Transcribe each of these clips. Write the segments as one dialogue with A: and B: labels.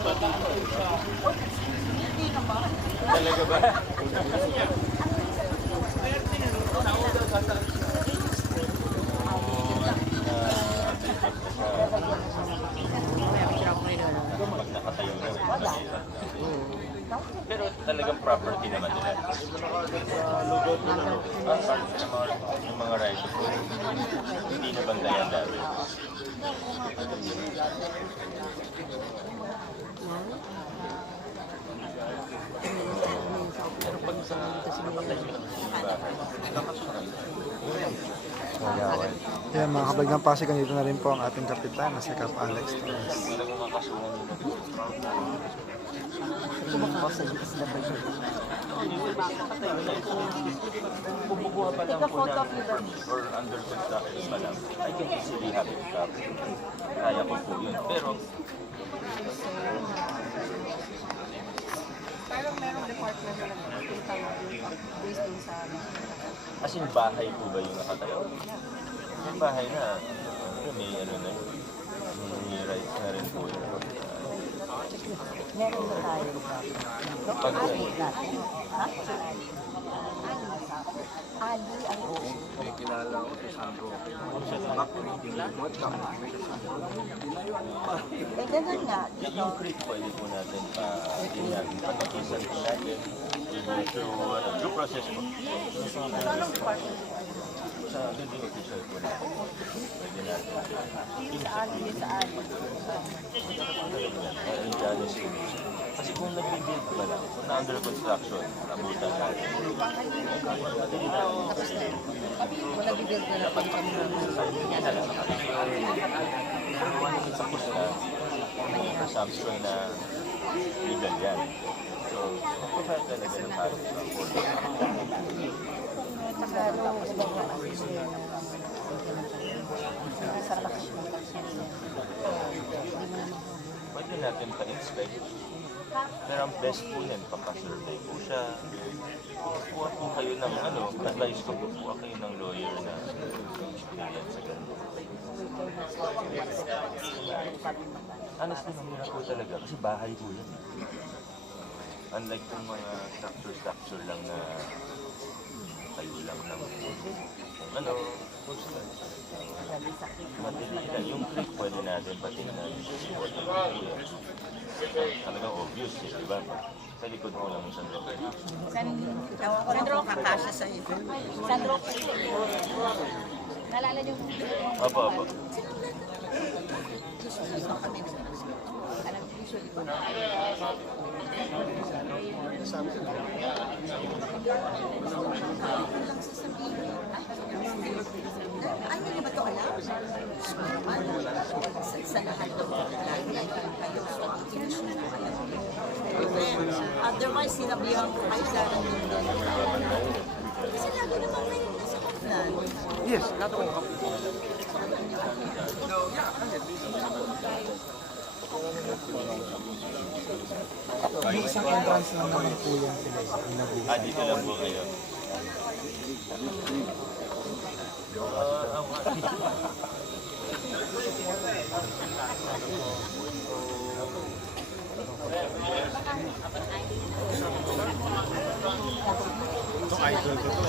A: Na. Pero talagang property naman nila. Ah, part ng mga, mga rights. Hindi na bandayan dati. Pero pag sa nakatayo na
B: Nagawan. Yan mga kabaglang pasig, nandito na rin po ang ating kapitan na si Cap Alex Torres.
A: Bumubuha pa lang po ng or under construction pa I can easily have it. Kaya ko po yun. Pero,
C: Parang merong department na nagtutulong based dun sa
A: as in bahay po ba yung nakatayo? Yung bahay na, pero may ano na yun. May rights na rin po yun.
C: meron na tayo
A: Pag,
C: natin. Ha? Ali ang oo. Eh, ganun nga.
A: yung creek pwede po natin pa, yun yan, patakisan po natin. Even through ano, due process po.
C: Anong department?
A: Sa building official po natin. Pwede natin.
C: Sa Ali, sa Ali.
A: Ayun, Janice yun. Kasi kung nag-rebuild pa lang, kung na-under construction, nabutan natin.
C: Wala bigyan ko na pag kami
A: Yan na lang. Pero once it's tapos na, may presumption na legal yan. So, mag-file talaga ng college report.
C: Tagalog, ibang mga assistant na sa
A: Pwede natin pa-inspect. Pero ang best po yan, papasurvey po siya. Kuha po kayo ng ano, advice ko po, kuha kayo ng lawyer na experience sa ganun. Honestly, mahirap po talaga kasi bahay po yan. Unlike yung mga structure-structure lang na kayo lang ng ano, lang. Yung creek pwede natin patingnan. Talagang obvious eh, di ba? Sa likod mo lang sa loob.
C: Sandro, kakasya sa iyo. Sandro, nalala niyo
A: Opo, opo.
C: Usually ko Ay, hindi ba ito alam? Ano? Sa, lahat ng. So. Otherwise, sinabihan ko kayo sa Kasi lagi naman may nasa kaplan.
D: Yes, lahat ko.
B: May isang entrance lang naman po yan sila. Yung nag
A: dito lang po kayo.
D: Ito idol ko to.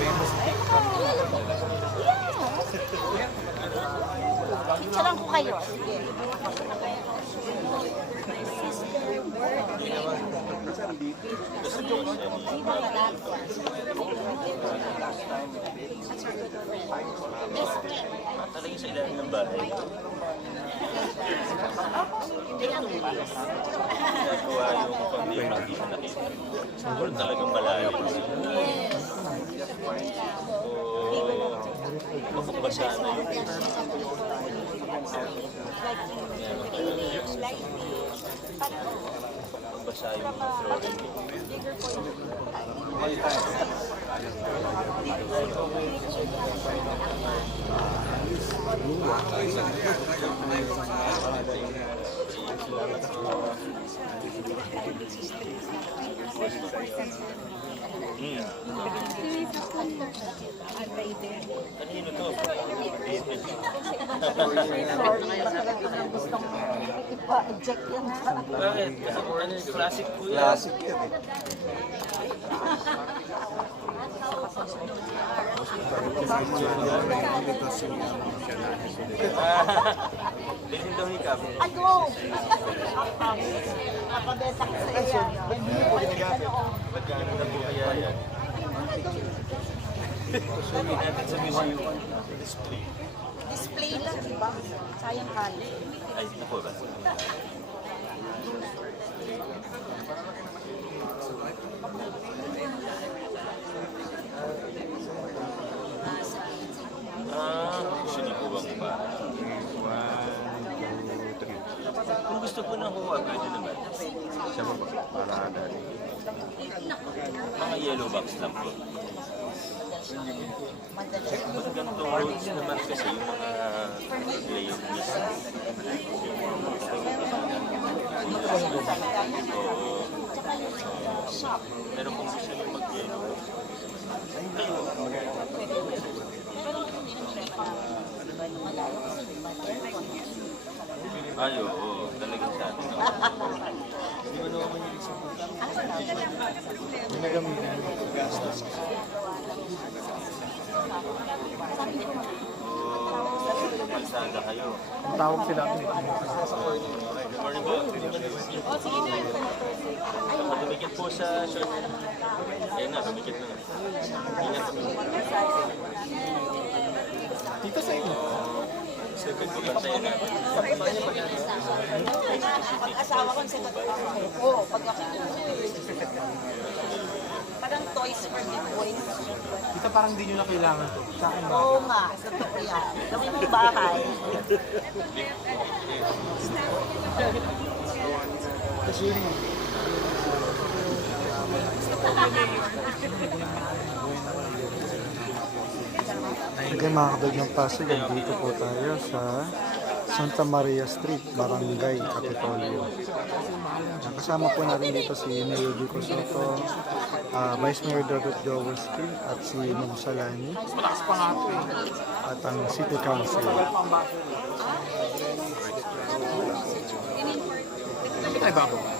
C: Picturean
A: ah, talagang sa ilalim ng bahay. Nagawa yung pag-ibig hindi siya nakita. Siguro talagang malayo. Oo. Bakit basa na yun? Basa yung mga flooring. Kanino to?
C: Ipa-eject yan.
A: Bakit? Kasi ano yun, classic po yan.
B: Classic yan eh.
A: Bilhin daw hikap.
C: Ay, go! Nakabenta ko sa iyo.
A: Ba't gano'n na po kaya yan? Sabi natin sa museum. Display.
C: Display lang, di ba? Sayang kali.
A: Ay, naku ba? Gusto po ng huwa, pwede naman. Siya ba? Para Mga yellow box lang po. Pag ganito roads naman kasi yung mga layout. Oo. Pero kung gusto niyo mag-yellow, ay oo. Hindi mo naman mahilig sa
B: Ginagamitan. Gastos.
A: Oo, kalsada kayo.
B: Ang tawag sila.
A: Good morning po. Dumikit po sa short. Ayan na, dumikit na. Ingat.
B: Dito sa inyo.
A: Second po bantayan na.
C: Pag-asawa ko sa Oo, pag ako. Parang toys for big boys.
D: Ito parang di nyo na kailangan to. Sa akin ba?
C: Oo nga, totoo yan. Gawin mong bahay.
B: Okay mga kabag ng Pasig, dito po tayo sa Santa Maria Street, Barangay Capitolio. Kasama po natin dito si Mayor Vico Soto, ah, Vice Mayor David Jaworski at si Ma'am Salani at ang City Council.
D: Ay, babo.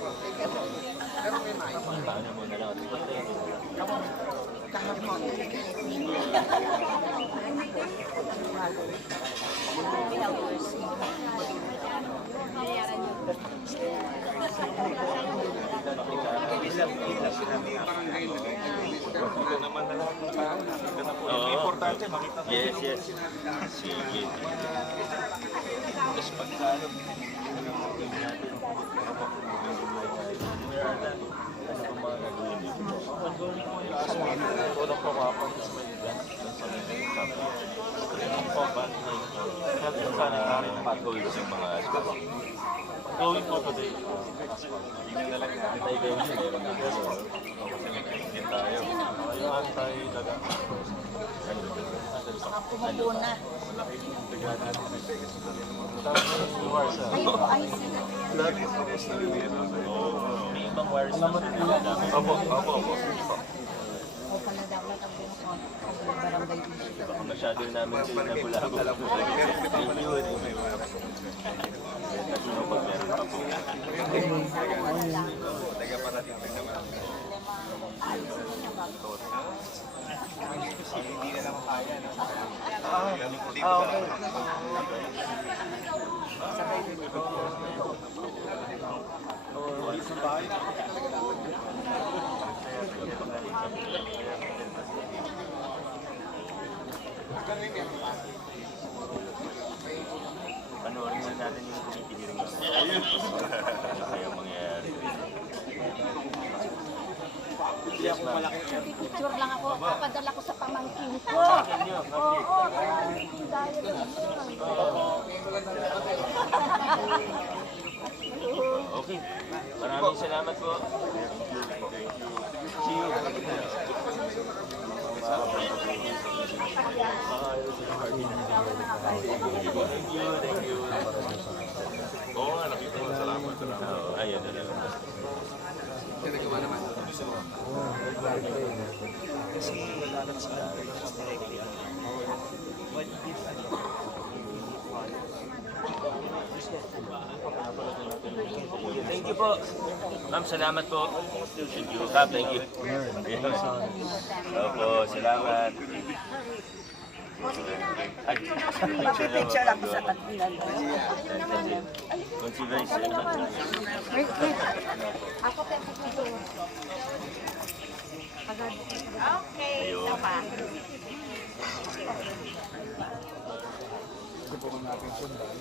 C: Terima kasih. Sige.
D: Tapos ma'am, nakakapit sa akin. Pero may may.
A: Paano mo na lang ito?
D: Kahapon.
A: Oo. Importante, makita Yes, yes. Sige. Tapos pagka ano, Pag-uwi sa mga Going po today. Tingnan na lang natin kayo siya. Meron na tayo. Tingnan tayo. Ayun tayo daga.
C: Kumubo na.
A: Tapos yung wires ah.
C: Ay, ay, sige.
A: May ibang wires na Opo, opo, opo.
C: O pala dapat ang barangay dito.
A: Baka masyado namin sila na bulabo. Thank you. Kasi no, pag meron pa po.
D: Ah, okay.
A: Panoorin mo natin yung namin. Ano kaya mangyayari? Yes, ma'am.
E: Picture lang ako, papadala ko sa pamangkin ko. Oo,
A: Bakit?
E: dahil yun.
A: Okay. Maraming salamat po. See you. Thank you, thank you. Oo nga, nakita ko. Salamat, salamat. Ayun, ayun. Thank you po. Ma'am, salamat po. Thank you. Kap, thank you. Opo, salamat. Ay,
C: Papipicture ako sa tatbilan.
A: Consideration.
E: Wait, wait. Ako kaya picture. Agad.
A: Ayun.
F: Ito po ang ating sundan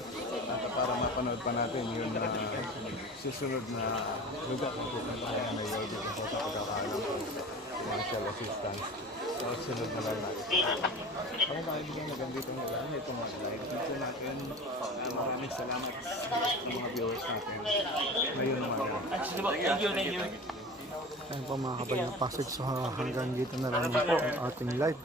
F: para mapanood pa natin yung uh, susunod na lugar kung pupuntahan na yun dito po sa pagkakaalam ko financial assistance. So, sunod na lang natin. Ang pakibigyan na ganito na lang itong mga live dito natin. Uh, maraming salamat sa mga viewers natin. Ngayon naman.
A: Po. Thank you, thank you.
B: Ayun po mga kabayan pasig. So hanggang dito na lang po ang ating live.